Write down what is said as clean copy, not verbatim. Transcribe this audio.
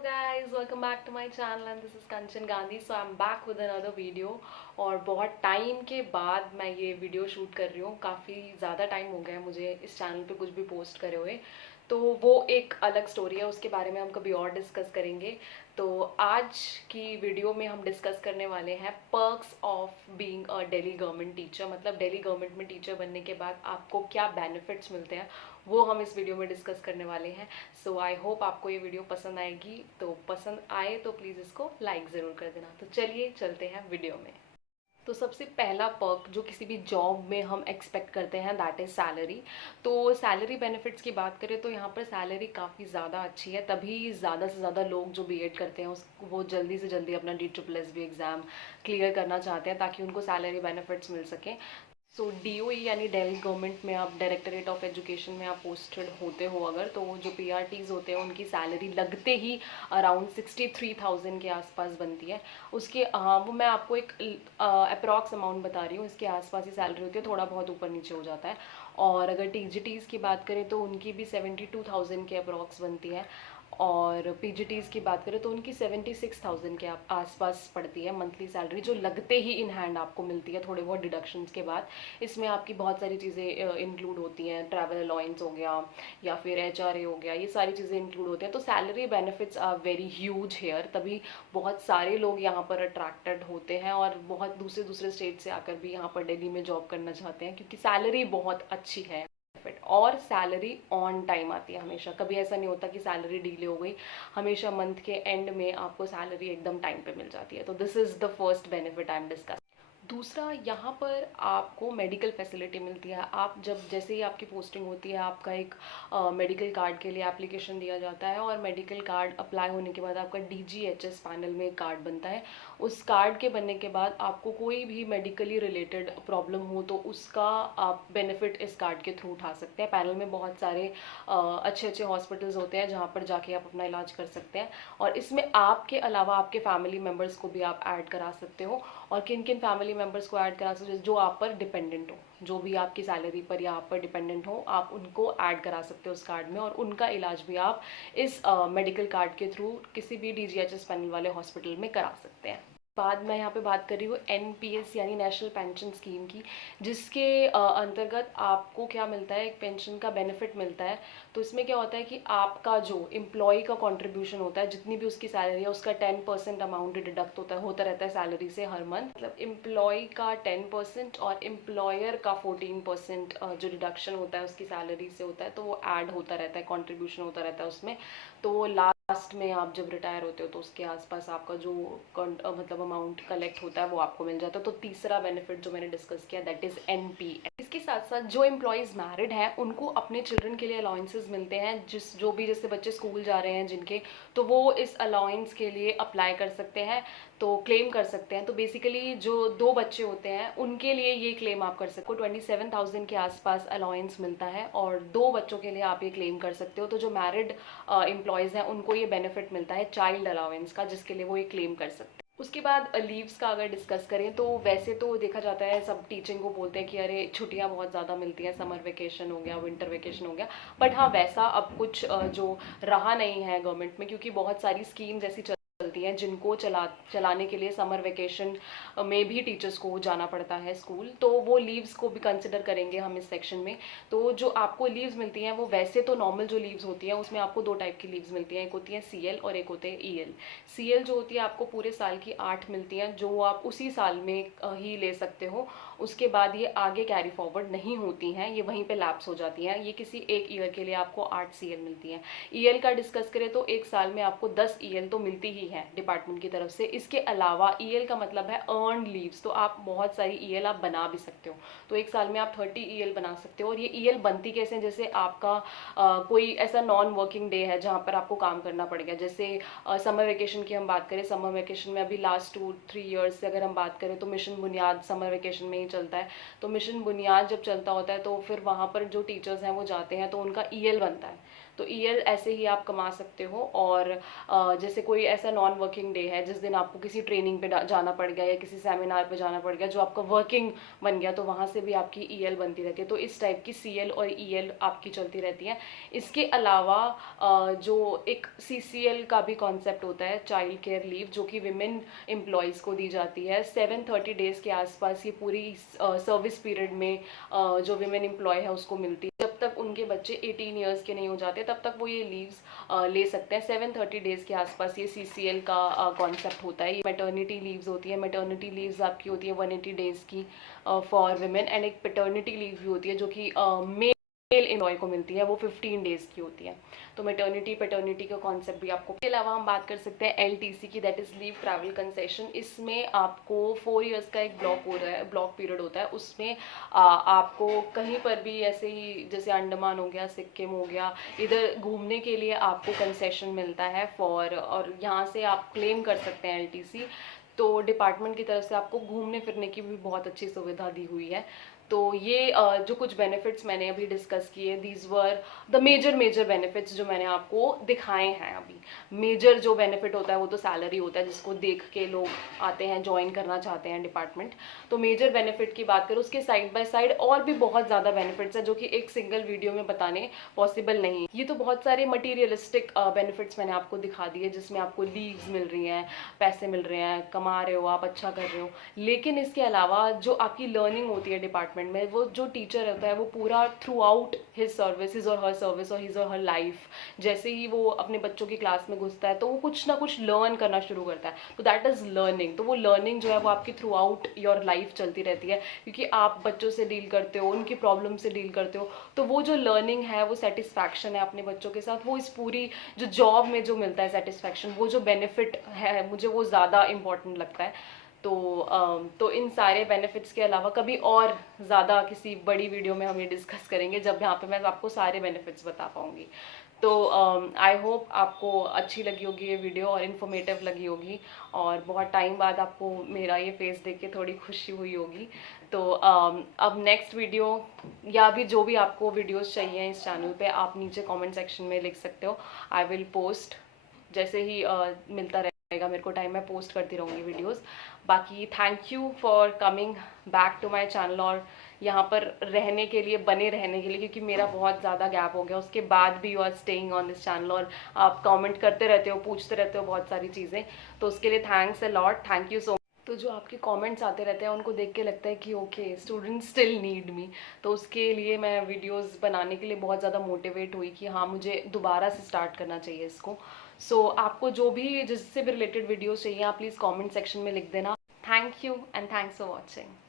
guys, welcome back to my channel and this is Kanchan Gandhi. So I'm back with another video और बहुत time के बाद मैं ये वीडियो शूट कर रही हूँ. काफ़ी ज़्यादा टाइम हो गया है मुझे इस चैनल पे कुछ भी पोस्ट करे हुए, तो वो एक अलग स्टोरी है, उसके बारे में हम कभी और डिस्कस करेंगे. तो आज की वीडियो में हम डिस्कस करने वाले हैं perks of being a Delhi government teacher. मतलब दिल्ली गवर्नमेंट में टीचर बनने के बाद आपको क्या बेनिफिट्स मिलते हैं वो हम इस वीडियो में डिस्कस करने वाले हैं. सो आई होप आपको ये वीडियो पसंद आएगी. तो पसंद आए तो प्लीज़ इसको लाइक ज़रूर कर देना. तो चलिए चलते हैं वीडियो में. तो सबसे पहला पर्क जो किसी भी जॉब में हम एक्सपेक्ट करते हैं दैट इज़ सैलरी. तो सैलरी बेनिफिट्स की बात करें तो यहाँ पर सैलरी काफ़ी ज़्यादा अच्छी है, तभी ज़्यादा से ज़्यादा लोग जो बीएड करते हैं वो जल्दी से जल्दी अपना DSSB एग्ज़ाम क्लियर करना चाहते हैं ताकि उनको सैलरी बेनिफिट्स मिल सकें. सो DOE यानी दिल्ली गवर्नमेंट में आप डायरेक्टरेट ऑफ एजुकेशन में आप पोस्टेड होते हो अगर, तो जो PRTs होते हैं उनकी सैलरी लगते ही अराउंड 63,000 के आसपास बनती है. उसके वो मैं आपको एक अप्रॉक्स अमाउंट बता रही हूँ, इसके आसपास ही सैलरी होती है, थोड़ा बहुत ऊपर नीचे हो जाता है. और अगर TGTs की बात करें तो उनकी भी 72,000 के अप्रॉक्स बनती है. और PGTs की बात करें तो उनकी 76,000 के आसपास पड़ती है मंथली सैलरी, जो लगते ही इन हैंड आपको मिलती है थोड़े बहुत डिडक्शंस के बाद. इसमें आपकी बहुत सारी चीज़ें इंक्लूड होती हैं, ट्रैवल अलाउंस हो गया या फिर HRA हो गया, ये सारी चीज़ें इंक्लूड होती हैं. तो salary benefits are very huge here, तभी बहुत सारे लोग यहाँ पर अट्रैक्टेड होते हैं और बहुत दूसरे दूसरे स्टेट से आकर भी यहाँ पर दिल्ली में जॉब करना चाहते हैं क्योंकि सैलरी बहुत अच्छी है. और सैलरी ऑन टाइम आती है हमेशा, कभी ऐसा नहीं होता कि सैलरी डिले हो गई. हमेशा मंथ के एंड में आपको सैलरी एकदम टाइम पे मिल जाती है. तो this is the first benefit I am discuss. दूसरा, यहाँ पर आपको मेडिकल फैसिलिटी मिलती है. आप जब जैसे ही आपकी पोस्टिंग होती है आपका एक मेडिकल कार्ड के लिए एप्लीकेशन दिया जाता है और मेडिकल कार्ड अप्लाई होने के बाद आपका DGHS पैनल में एक कार्ड बनता है. उस कार्ड के बनने के बाद आपको कोई भी मेडिकली रिलेटेड प्रॉब्लम हो तो उसका आप बेनिफिट इस कार्ड के थ्रू उठा सकते हैं. पैनल में बहुत सारे अच्छे अच्छे हॉस्पिटल्स होते हैं जहाँ पर जाके आप अपना इलाज कर सकते हैं. और इसमें आपके अलावा आपके फैमिली मेम्बर्स को भी आप ऐड करा सकते हो. और किन किन फैमिली मेम्बर्स को ऐड करा सकते हो जो आप पर डिपेंडेंट हो, जो भी आपकी सैलरी पर या आप पर डिपेंडेंट हो, आप उनको ऐड करा सकते हो उस कार्ड में और उनका इलाज भी आप इस मेडिकल कार्ड के थ्रू किसी भी DGHS पैनल वाले हॉस्पिटल में करा सकते हैं. बाद मैं यहाँ पे बात कर रही हूँ NPS यानी नेशनल पेंशन स्कीम की, जिसके अंतर्गत आपको क्या मिलता है, एक पेंशन का बेनिफिट मिलता है. तो इसमें क्या होता है कि आपका जो एम्प्लॉय का कंट्रीब्यूशन होता है, जितनी भी उसकी सैलरी है उसका 10% अमाउंट डिडक्ट होता रहता है सैलरी से हर मंथ. मतलब एम्प्लॉय का 10% और एम्प्लॉयर का 14% जो डिडक्शन होता है उसकी सैलरी से होता है, तो वो ऐड होता रहता है, कॉन्ट्रीब्यूशन होता रहता है उसमें. तो लास्ट में आप जब रिटायर होते हो तो उसके आसपास आपका जो मतलब अमाउंट कलेक्ट होता है वो आपको मिल जाता है. तो तीसरा बेनिफिट जो मैंने डिस्कस किया दैट इज़ NPS. इसके साथ साथ जो एम्प्लॉयज़ मैरिड हैं उनको अपने चिल्ड्रन के लिए अलाउंसेस मिलते हैं, जो भी जैसे बच्चे स्कूल जा रहे हैं जिनके, तो वो इस अलाउंस के लिए अप्लाई कर सकते हैं, तो क्लेम कर सकते हैं. तो बेसिकली जो 2 बच्चे होते हैं उनके लिए ये क्लेम आप कर सकते हो. 27,000 के आसपास अलाउंस मिलता है और 2 बच्चों के लिए आप ये क्लेम कर सकते हो. तो जो मैरिड एम्प्लॉयज़ हैं उनको ये बेनिफिट मिलता है चाइल्ड अलाउंस का, जिसके लिए वो ये क्लेम कर सकते हैं. उसके बाद लीव्स का अगर डिस्कस करें तो वैसे तो देखा जाता है, सब टीचिंग को बोलते हैं कि अरे छुट्टियां बहुत ज़्यादा मिलती हैं, समर वेकेशन हो गया, विंटर वेकेशन हो गया. बट हाँ, वैसा अब कुछ जो रहा नहीं है गवर्नमेंट में, क्योंकि बहुत सारी स्कीम्स ऐसी चलती हैं जिनको चलाने के लिए समर वेकेशन में भी टीचर्स को जाना पड़ता है स्कूल, तो वो लीव्स को भी कंसिडर करेंगे हम इस सेक्शन में. तो जो आपको लीव्स मिलती हैं वो वैसे तो नॉर्मल जो लीव्स होती हैं उसमें आपको 2 टाइप की लीव्स मिलती हैं, एक होती है CL और एक होते हैं EL. CL जो होती है आपको पूरे साल की 8 मिलती हैं, जो आप उसी साल में ही ले सकते हो. उसके बाद ये आगे कैरी फॉरवर्ड नहीं होती हैं, ये वहीं पे लैप्स हो जाती हैं. ये किसी एक ईयर के लिए आपको 8 CL मिलती हैं. EL का डिस्कस करें तो एक साल में आपको 10 EL तो मिलती ही है डिपार्टमेंट की तरफ से. इसके अलावा EL का मतलब है अर्न लीव्स, तो आप बहुत सारी EL आप बना भी सकते हो. तो एक साल में आप 30 EL बना सकते हो. और ये EL बनती कैसे हैं, जैसे आपका कोई ऐसा नॉन वर्किंग डे है जहाँ पर आपको काम करना पड़ेगा. जैसे समर वेकेशन की हम बात करें, समर वेकेशन में अभी लास्ट 2-3 ईयर्स से अगर हम बात करें तो मिशन बुनियाद समर वेकेशन में ही चलता है. तो मिशन बुनियाद जब चलता होता है तो फिर वहाँ पर जो टीचर्स हैं वो जाते हैं तो उनका EL बनता है. तो ईएल ऐसे ही आप कमा सकते हो। और जैसे कोई ऐसा नॉन वर्किंग डे है जिस दिन आपको किसी ट्रेनिंग पे जाना पड़ गया या किसी सेमिनार पे जाना पड़ गया जो आपका वर्किंग बन गया, तो वहाँ से भी आपकी ईएल बनती रहती है। तो इस टाइप की सीएल और ईएल आपकी चलती रहती है। इसके अलावा जो एक सीसीएल का भी कॉन्सेप्ट होता है, चाइल्ड केयर लीव, जो कि विमेन एम्प्लॉयज़ को दी जाती है 730 डेज़ के आसपास। ये पूरी सर्विस पीरियड में जो विमेन एम्प्लॉय है उसको मिलती है। जब तक उनके बच्चे 18 ईयर्स के नहीं हो जाते तब तक वो ये लीव्स ले सकते हैं। 730 डेज़ के आसपास ये सीसीएल का कॉन्सेप्ट होता है। ये मैटर्निटी लीव्स होती है। मैटर्निटी लीव्स आपकी होती है 180 डेज़ की फॉर विमेन, एंड एक पेटर्निटी लीव भी होती है जो कि मेल एम्प्लॉय को मिलती है, वो 15 डेज़ की होती है। तो मैटर्निटी पेटर्निटी का कॉन्सेप्ट भी आपको। इसके अलावा हम बात कर सकते हैं एलटीसी की, that is leave travel concession. इसमें आपको 4 इयर्स का एक ब्लॉक हो रहा है, ब्लॉक पीरियड होता है। उसमें आपको कहीं पर भी ऐसे ही जैसे अंडमान हो गया, सिक्किम हो गया, इधर घूमने के लिए आपको कंसेशन मिलता है फॉर, और यहाँ से आप क्लेम कर सकते हैं एलटीसी। तो डिपार्टमेंट की तरफ से आपको घूमने फिरने की भी बहुत अच्छी सुविधा दी हुई है। तो ये जो कुछ बेनिफिट्स मैंने अभी डिस्कस किए, these were the major benefits जो मैंने आपको दिखाए हैं अभी। मेजर जो बेनिफिट होता है वो तो सैलरी होता है, जिसको देख के लोग आते हैं, ज्वाइन करना चाहते हैं डिपार्टमेंट। तो मेजर बेनिफिट की बात करूँ, उसके साइड बाय साइड और भी बहुत ज़्यादा बेनिफिट्स हैं जो कि एक सिंगल वीडियो में बताने पॉसिबल नहीं। ये तो बहुत सारे मटीरियलिस्टिक बेनिफिट्स मैंने आपको दिखा दिए, जिसमें आपको लीव्स मिल रही हैं, पैसे मिल रहे हैं, कमा रहे हो आप, अच्छा कर रहे हो। लेकिन इसके अलावा जो आपकी लर्निंग होती है डिपार्टमेंट में, वो जो टीचर होता है वो पूरा through out his service, his और हर सर्विस और हिज और हर लाइफ, जैसे ही वो अपने बच्चों की क्लास में घुसता है तो वो कुछ ना कुछ लर्न करना शुरू करता है। तो दैट इज़ लर्निंग। तो वो लर्निंग जो है वो आपकी थ्रू आउट योर लाइफ चलती रहती है, क्योंकि आप बच्चों से डील करते हो, उनकी प्रॉब्लम से डील करते हो। तो वो जो लर्निंग है, वो सेटिस्फैक्शन है अपने बच्चों के साथ, वो इस पूरी जो जॉब में जो मिलता है सेटिस्फैक्शन, वो जो बेनिफिट है, मुझे वो ज़्यादा इंपॉर्टेंट लगता है। तो इन सारे बेनिफिट्स के अलावा कभी और ज़्यादा किसी बड़ी वीडियो में हम ये डिस्कस करेंगे, जब यहाँ पे मैं आपको सारे बेनिफिट्स बता पाऊँगी। तो आई होप आपको अच्छी लगी होगी ये वीडियो और इन्फॉर्मेटिव लगी होगी, और बहुत टाइम बाद आपको मेरा ये फेस देख के थोड़ी खुशी हुई होगी। तो अब नेक्स्ट वीडियो या भी जो भी आपको वीडियोस चाहिए इस चैनल पे, आप नीचे कमेंट सेक्शन में लिख सकते हो। आई विल पोस्ट, जैसे ही मिलता रहेगा मेरे को टाइम, मैं पोस्ट करती रहूँगी वीडियोस। बाकी thank you for coming back to my channel, और यहाँ पर रहने के लिए, बने रहने के लिए, क्योंकि मेरा बहुत ज़्यादा गैप हो गया, उसके बाद भी you are staying on this channel, और आप कमेंट करते रहते हो, पूछते रहते हो बहुत सारी चीज़ें। तो उसके लिए thanks a lot, thank you so much. तो जो आपके कमेंट्स आते रहते हैं उनको देख के लगता है कि okay, students still need me. तो उसके लिए मैं वीडियोस बनाने के लिए बहुत ज़्यादा मोटिवेट हुई कि हाँ, मुझे दोबारा से स्टार्ट करना चाहिए इसको। सो आपको जो भी जिससे भी रिलेटेड वीडियोस चाहिए, आप प्लीज़ कमेंट सेक्शन में लिख देना। Thank you and thanks for watching.